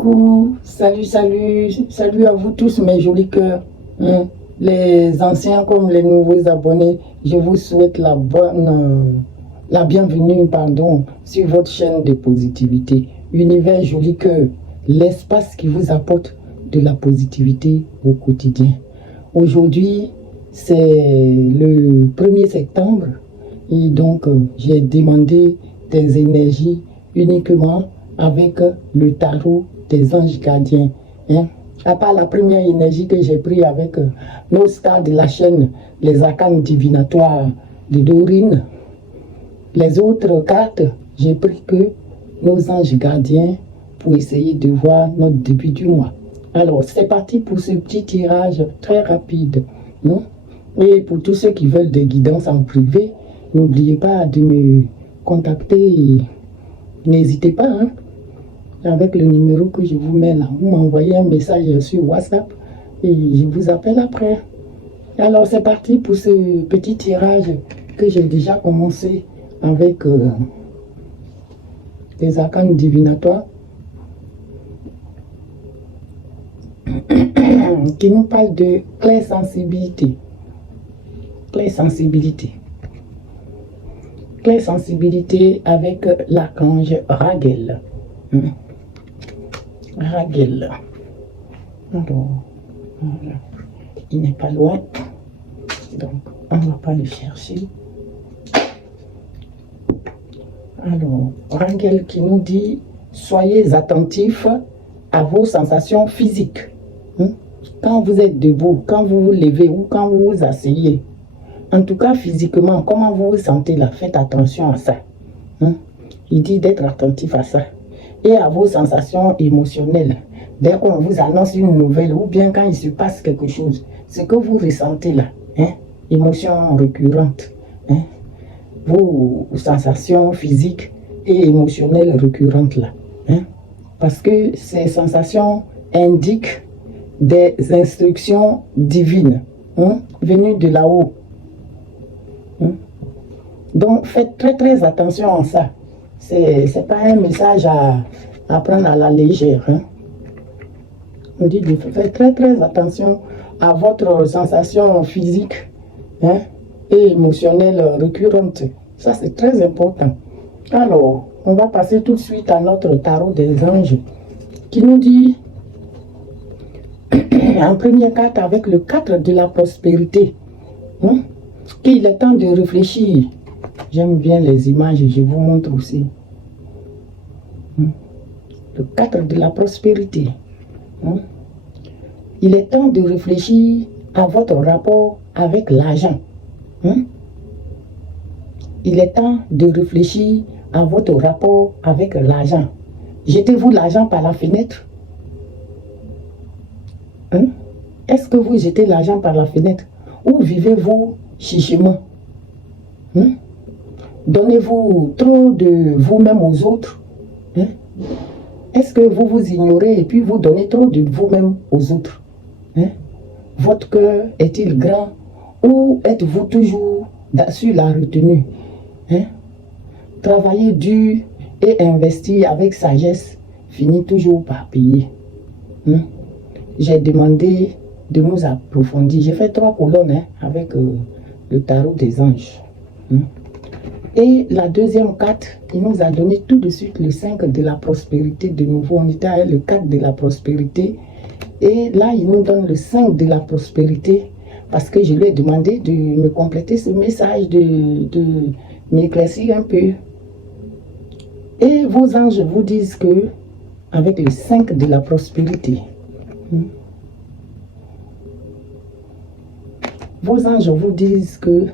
coucou, salut à vous tous mes jolis cœurs, les anciens comme les nouveaux abonnés, je vous souhaite la bienvenue, sur votre chaîne de positivité, Univers Joli Cœur, l'espace qui vous apporte de la positivité au quotidien. Aujourd'hui, c'est le 1er septembre et donc j'ai demandé des énergies uniquement avec le tarot des anges gardiens. À part la première énergie que j'ai prise avec nos stars de la chaîne, les arcanes divinatoires de Dorine, les autres cartes, j'ai pris que nos anges gardiens pour essayer de voir notre début du mois. Alors, c'est parti pour ce petit tirage très rapide. Et pour tous ceux qui veulent des guidances en privé, n'oubliez pas de me contacter. N'hésitez pas, avec le numéro que je vous mets là. Vous m'envoyez un message sur WhatsApp et je vous appelle après. Alors, c'est parti pour ce petit tirage que j'ai déjà commencé avec les arcanes divinatoires qui nous parlent de clairsensibilité. Clairsensibilité avec l'archange Raguel. Raguel. Alors, voilà. Il n'est pas loin. Donc, on ne va pas le chercher. Alors, Raguel qui nous dit « Soyez attentifs à vos sensations physiques. Quand vous êtes debout, quand vous vous levez ou quand vous vous asseyez. En tout cas, physiquement, comment vous vous sentez là, faites attention à ça. Il dit d'être attentif à ça. Et à vos sensations émotionnelles. Dès qu'on vous annonce une nouvelle ou bien quand il se passe quelque chose, ce que vous ressentez là, émotions récurrentes, vos sensations physiques et émotionnelles récurrentes là. Parce que ces sensations indiquent des instructions divines venues de là-haut. Donc faites très attention à ça. C'est pas un message à prendre à la légère. On dit de faire très attention à votre sensation physique et émotionnelle récurrente. Ça c'est très important. Alors, on va passer tout de suite à notre tarot des anges qui nous dit en première carte avec le 4 de la prospérité qu'il est temps de réfléchir. J'aime bien les images, je vous montre aussi. Le 4 de la prospérité. Il est temps de réfléchir à votre rapport avec l'argent. Il est temps de réfléchir à votre rapport avec l'argent. Jetez-vous l'argent par la fenêtre? Est-ce que vous jetez l'argent par la fenêtre? Ou vivez-vous chichement? Donnez-vous trop de vous-même aux autres? Est-ce que vous vous ignorez et puis vous donnez trop de vous-même aux autres? Votre cœur est-il grand ou êtes-vous toujours sur la retenue? Travailler dur et investir avec sagesse finit toujours par payer. J'ai demandé de nous approfondir. J'ai fait 3 colonnes avec le tarot des anges. Et la deuxième carte, il nous a donné tout de suite le 5 de la prospérité. De nouveau, on était avec le 4 de la prospérité. Et là, il nous donne le 5 de la prospérité. Parce que je lui ai demandé de me compléter ce message, de m'éclaircir un peu. Et vos anges vous disent que, avec le 5 de la prospérité, vos anges vous disent que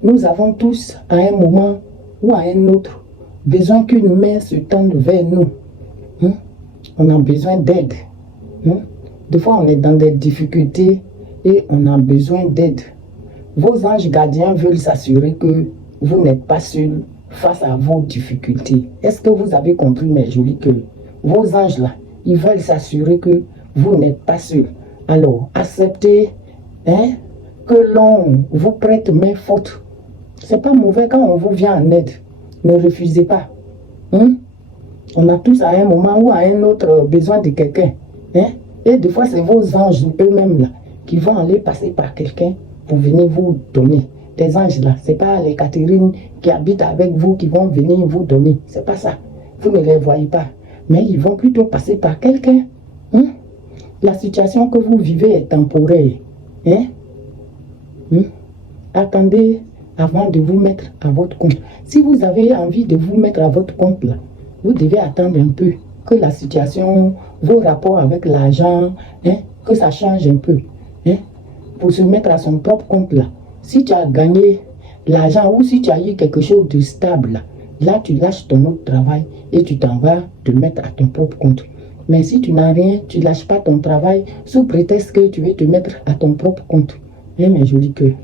nous avons tous, à un moment ou à un autre, besoin qu'une main se tende vers nous. On a besoin d'aide. Des fois, on est dans des difficultés et on a besoin d'aide. Vos anges gardiens veulent s'assurer que vous n'êtes pas seul face à vos difficultés. Est-ce que vous avez compris, mes jolis cœurs? Vos anges là, ils veulent s'assurer que vous n'êtes pas seul. Alors, acceptez que l'on vous prête main forte. C'est pas mauvais quand on vous vient en aide. Ne refusez pas. On a tous à un moment ou à un autre besoin de quelqu'un. Hein? Et des fois, c'est vos anges eux-mêmes là qui vont aller passer par quelqu'un pour venir vous donner. Des anges là, ce n'est pas les Catherine qui habitent avec vous qui vont venir vous donner. C'est pas ça. Vous ne les voyez pas. Mais ils vont plutôt passer par quelqu'un. Hein? La situation que vous vivez est temporaire. Hein? Attendez avant de vous mettre à votre compte. Si vous avez envie de vous mettre à votre compte là, vous devez attendre un peu que la situation, vos rapports avec l'argent, hein, que ça change un peu. Hein, pour se mettre à son propre compte là. Si tu as gagné l'argent ou si tu as eu quelque chose de stable, là tu lâches ton autre travail et tu t'en vas te mettre à ton propre compte. Mais si tu n'as rien, tu ne lâches pas ton travail sous prétexte que tu veux te mettre à ton propre compte. Eh mes jolis cœurs.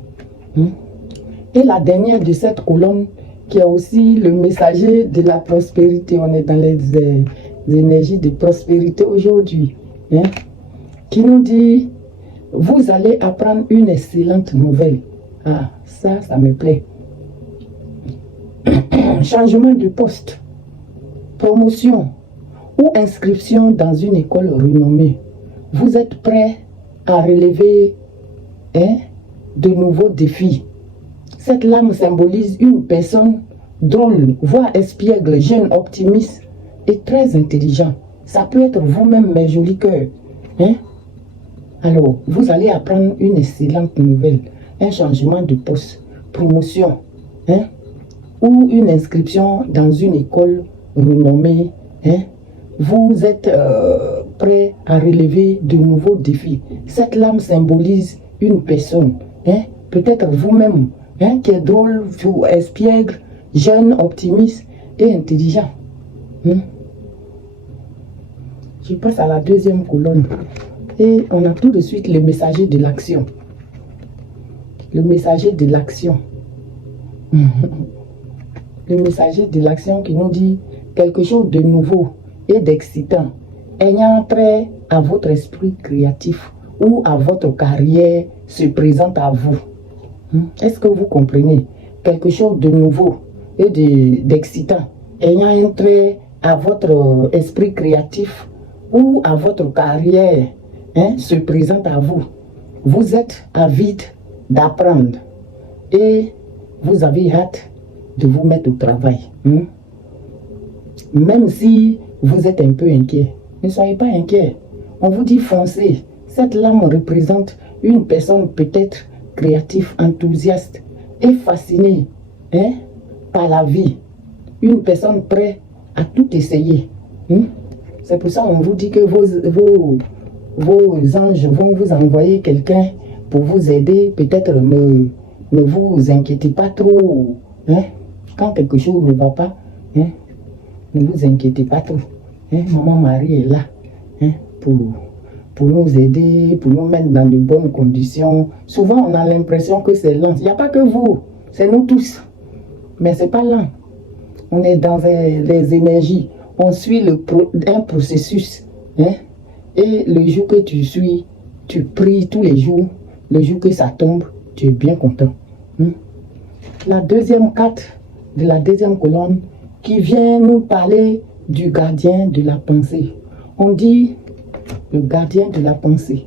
Et la dernière de cette colonne, qui est aussi le messager de la prospérité. On est dans les énergies de prospérité aujourd'hui. Hein, qui nous dit, vous allez apprendre une excellente nouvelle. Ah, ça me plaît. Changement de poste, promotion ou inscription dans une école renommée. Vous êtes prêt à relever de nouveaux défis. Cette lame symbolise une personne drôle, voire espiègle, jeune, optimiste et très intelligent. Ça peut être vous-même, mes jolis cœurs. Hein? Alors, vous allez apprendre une excellente nouvelle, un changement de poste, promotion, hein? Ou une inscription dans une école renommée. Hein? Vous êtes prêt à relever de nouveaux défis. Cette lame symbolise une personne, hein? Peut-être vous-même, hein, qui est drôle, espiègle, jeune, optimiste et intelligent. Je passe à la deuxième colonne. Et on a tout de suite le messager de l'action. Le messager de l'action. Le messager de l'action qui nous dit quelque chose de nouveau et d'excitant, ayant trait à votre esprit créatif ou à votre carrière se présente à vous. Est-ce que vous comprenez? Quelque chose de nouveau et d'excitant, ayant un trait à votre esprit créatif ou à votre carrière, hein, se présente à vous. Vous êtes avide d'apprendre et vous avez hâte de vous mettre au travail. Même si vous êtes un peu inquiet, ne soyez pas inquiet. On vous dit foncez. Cette lame représente une personne peut-être créatif, enthousiaste et fasciné, hein, par la vie. Une personne prête à tout essayer. C'est pour ça qu'on vous dit que vos anges vont vous envoyer quelqu'un pour vous aider. Peut-être ne vous inquiétez pas trop. Hein. Quand quelque chose ne va pas, hein, ne vous inquiétez pas trop. Hein. Maman Marie est là, hein, pour nous aider, pour nous mettre dans de bonnes conditions. Souvent, on a l'impression que c'est lent. Il n'y a pas que vous, c'est nous tous. Mais ce n'est pas lent. On est dans les énergies. On suit un processus. Hein? Et le jour que tu suis, tu pries tous les jours. Le jour que ça tombe, tu es bien content. La deuxième carte de la deuxième colonne qui vient nous parler du gardien de la pensée. On dit le gardien de la pensée.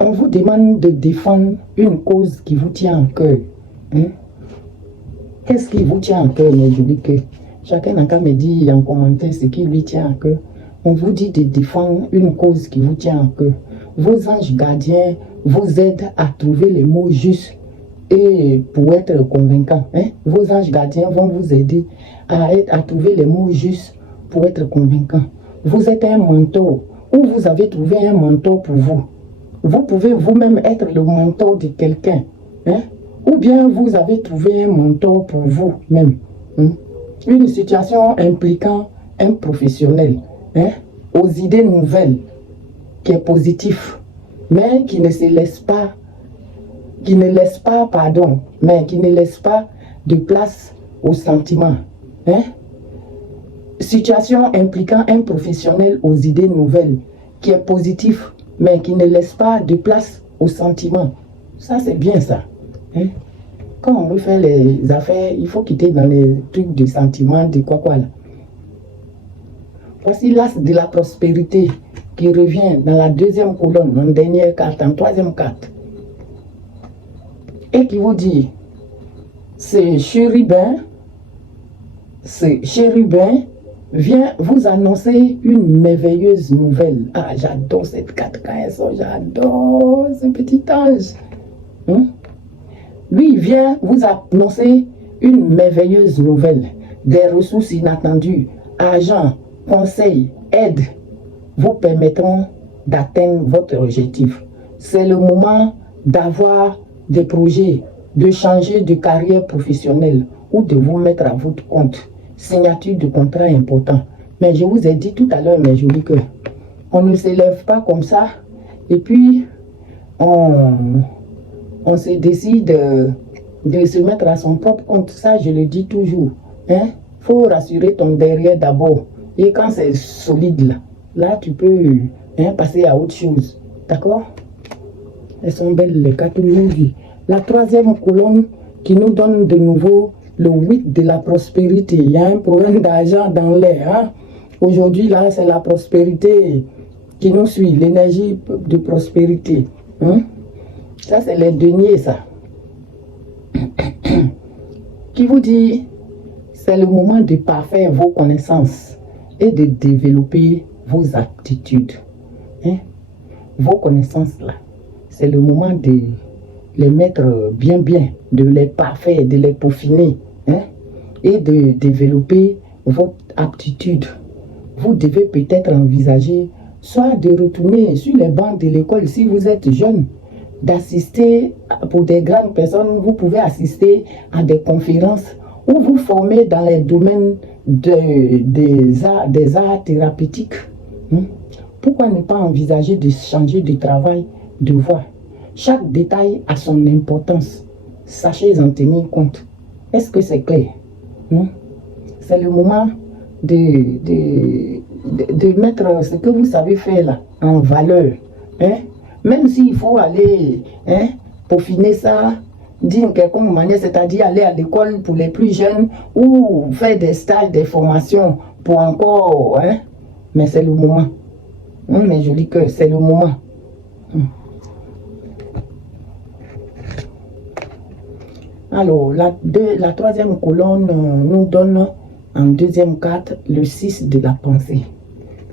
On vous demande de défendre une cause qui vous tient en cœur. Qu'est-ce qui vous tient en cœur, mes jolis cœurs? Chacun n'a qu'à me dire en commentaire ce qui lui tient en cœur. On vous dit de défendre une cause qui vous tient en cœur. Vos anges gardiens vous aident à trouver les mots justes et pour être convaincant. Vos anges gardiens vont vous aider à trouver les mots justes pour être convaincant. Vous êtes un mentor ou vous avez trouvé un mentor pour vous. Vous pouvez vous-même être le mentor de quelqu'un. Ou bien vous avez trouvé un mentor pour vous-même. Une situation impliquant un professionnel, aux idées nouvelles, qui est positif, mais qui ne laisse pas de place aux sentiments. Situation impliquant un professionnel aux idées nouvelles, qui est positif, mais qui ne laisse pas de place aux sentiments. Ça, c'est bien ça. Quand on veut faire les affaires, il faut quitter dans les trucs de sentiments, de quoi là. Voici l'as de la prospérité qui revient dans la deuxième colonne, en dernière carte, en troisième carte. Et qui vous dit, ce chérubin vient vous annoncer une merveilleuse nouvelle. Ah, j'adore cette carte quand elle sort, j'adore ce petit ange. Lui, il vient vous annoncer une merveilleuse nouvelle, des ressources inattendues, argent, conseils, aide vous permettront d'atteindre votre objectif. C'est le moment d'avoir des projets, de changer de carrière professionnelle ou de vous mettre à votre compte. Signature de contrat important. Mais je vous ai dit tout à l'heure, mes jolis cœurs, on ne s'élève pas comme ça et puis on se décide de se mettre à son propre compte. Ça, je le dis toujours. Faut rassurer ton derrière d'abord. Et quand c'est solide, là, tu peux passer à autre chose. D'accord? Elles sont belles, les quatre aujourd'hui. La troisième colonne qui nous donne de nouveau le 8 de la prospérité. Il y a un problème d'argent dans l'air. Aujourd'hui, là, c'est la prospérité qui nous suit, l'énergie de prospérité. Ça, c'est les deniers, ça. Qui vous dit, c'est le moment de parfaire vos connaissances et de développer vos aptitudes. Vos connaissances, là, c'est le moment de les mettre bien, de les parfaire, de les peaufiner, et de développer votre aptitude. Vous devez peut-être envisager soit de retourner sur les bancs de l'école si vous êtes jeune, d'assister pour des grandes personnes, vous pouvez assister à des conférences ou vous former dans les domaines des arts thérapeutiques. Pourquoi ne pas envisager de changer de travail, de voie? Chaque détail a son importance. Sachez en tenir compte. Est-ce que c'est clair? C'est le moment de mettre ce que vous savez faire là en valeur. Même s'il faut aller peaufiner ça d'une quelconque manière, c'est-à-dire aller à l'école pour les plus jeunes ou faire des stages, des formations pour encore. Mais c'est le moment. Mais je dis que c'est le moment. Alors, la troisième colonne nous donne en deuxième carte le 6 de la pensée.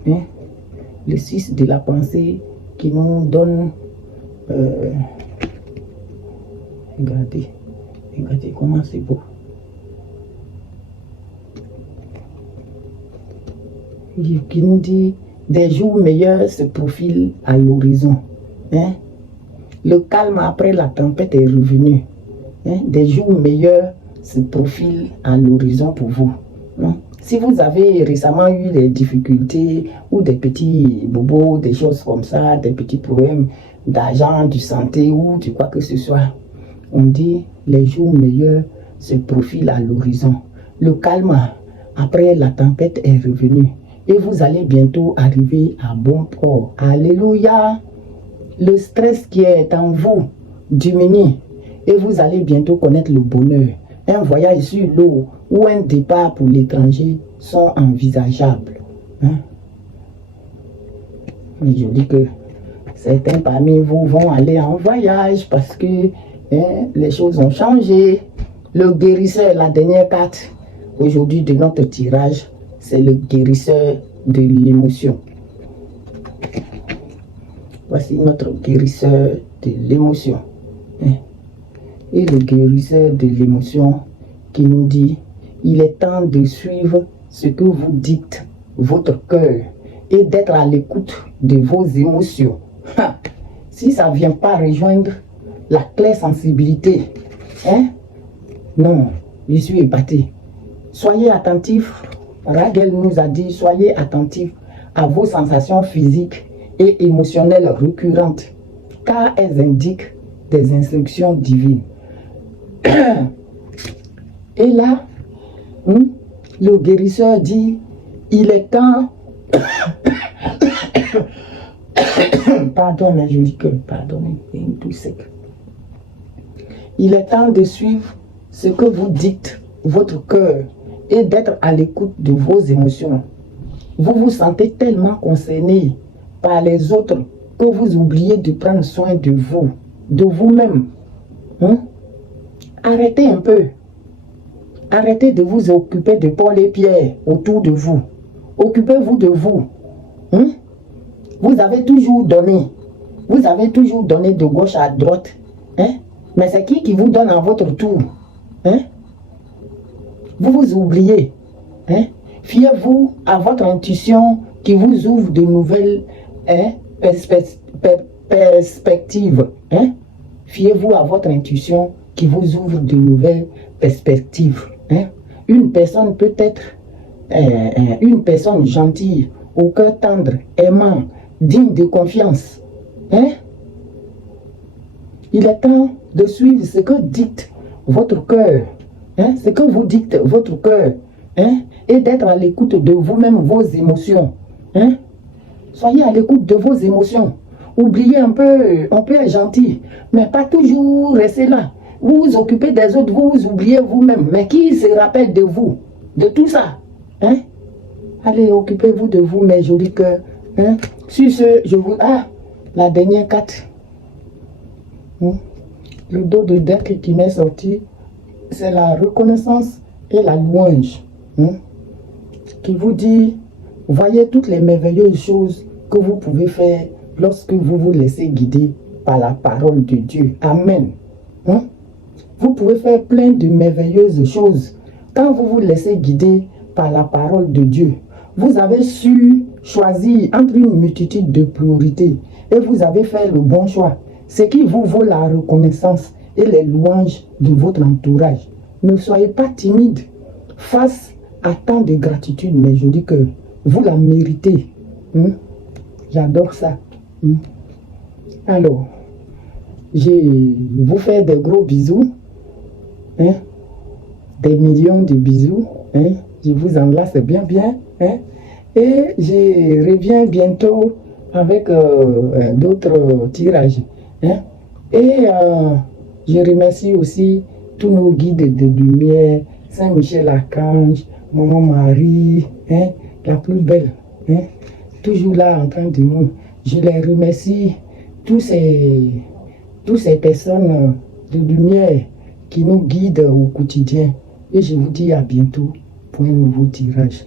Le 6 de la pensée qui nous donne... regardez comment c'est beau. Qui nous dit, des jours meilleurs se profilent à l'horizon. Le calme après la tempête est revenu. Des jours meilleurs se profilent à l'horizon pour vous. Si vous avez récemment eu des difficultés ou des petits bobos, des choses comme ça, des petits problèmes d'argent, de santé ou de quoi que ce soit, on dit les jours meilleurs se profilent à l'horizon. Le calme après la tempête est revenu et vous allez bientôt arriver à bon port. Alléluia! Le stress qui est en vous diminue et vous allez bientôt connaître le bonheur. Un voyage sur l'eau ou un départ pour l'étranger sont envisageables. Mais je dis que certains parmi vous vont aller en voyage parce que les choses ont changé. Le guérisseur, la dernière carte aujourd'hui de notre tirage, c'est le guérisseur de l'émotion. Voici notre guérisseur de l'émotion. Et le guérisseur de l'émotion qui nous dit, il est temps de suivre ce que vous dites, votre cœur, et d'être à l'écoute de vos émotions. Si ça ne vient pas rejoindre la claire sensibilité, non, je suis épaté. Soyez attentifs, Raguel nous a dit, soyez attentifs à vos sensations physiques et émotionnelles récurrentes, car elles indiquent des instructions divines. Et là, le guérisseur dit, il est temps, pardon, mais je dis que, pardonnez, il est tout sec. Il est temps de suivre ce que vous dites, votre cœur, et d'être à l'écoute de vos émotions. Vous vous sentez tellement concerné par les autres que vous oubliez de prendre soin de vous, de vous-même. Arrêtez un peu. Arrêtez de vous occuper de Paul et Pierre autour de vous. Occupez-vous de vous. Vous avez toujours donné. Vous avez toujours donné de gauche à droite. Mais c'est qui vous donne à votre tour? Vous vous oubliez. Fiez-vous à votre intuition qui vous ouvre de nouvelles perspectives. Fiez-vous à votre intuition qui vous ouvre de nouvelles perspectives. Une personne peut être une personne gentille, au cœur tendre, aimant, digne de confiance. Il est temps de suivre ce que dicte votre cœur, ce que vous dicte votre cœur, et d'être à l'écoute de vous-même, vos émotions. Soyez à l'écoute de vos émotions. Oubliez un peu, on peut être gentil, mais pas toujours rester là. Vous vous occupez des autres, vous vous oubliez vous-même. Mais qui se rappelle de vous, de tout ça? Allez, occupez-vous de vous, mes jolis cœurs. Sur ce, je vous... la dernière carte. Le dos de deck qui m'est sorti, c'est la reconnaissance et la louange. Qui vous dit, voyez toutes les merveilleuses choses que vous pouvez faire lorsque vous vous laissez guider par la parole de Dieu. Amen. Vous pouvez faire plein de merveilleuses choses quand vous vous laissez guider par la parole de Dieu. Vous avez su choisir entre une multitude de priorités et vous avez fait le bon choix, ce qui vous vaut la reconnaissance et les louanges de votre entourage. Ne soyez pas timide face à tant de gratitude, mes jolis cœurs. Vous la méritez. J'adore ça. Alors, je vous fais des gros bisous. Des millions de bisous. Je vous enlace bien. Et je reviens bientôt avec d'autres tirages. Et je remercie aussi tous nos guides de lumière, Saint-Michel-Archange, Maman Marie, la plus belle, toujours là en train de nous. Je les remercie, tous ces personnes de lumière qui nous guident au quotidien. Et je vous dis à bientôt pour un nouveau tirage.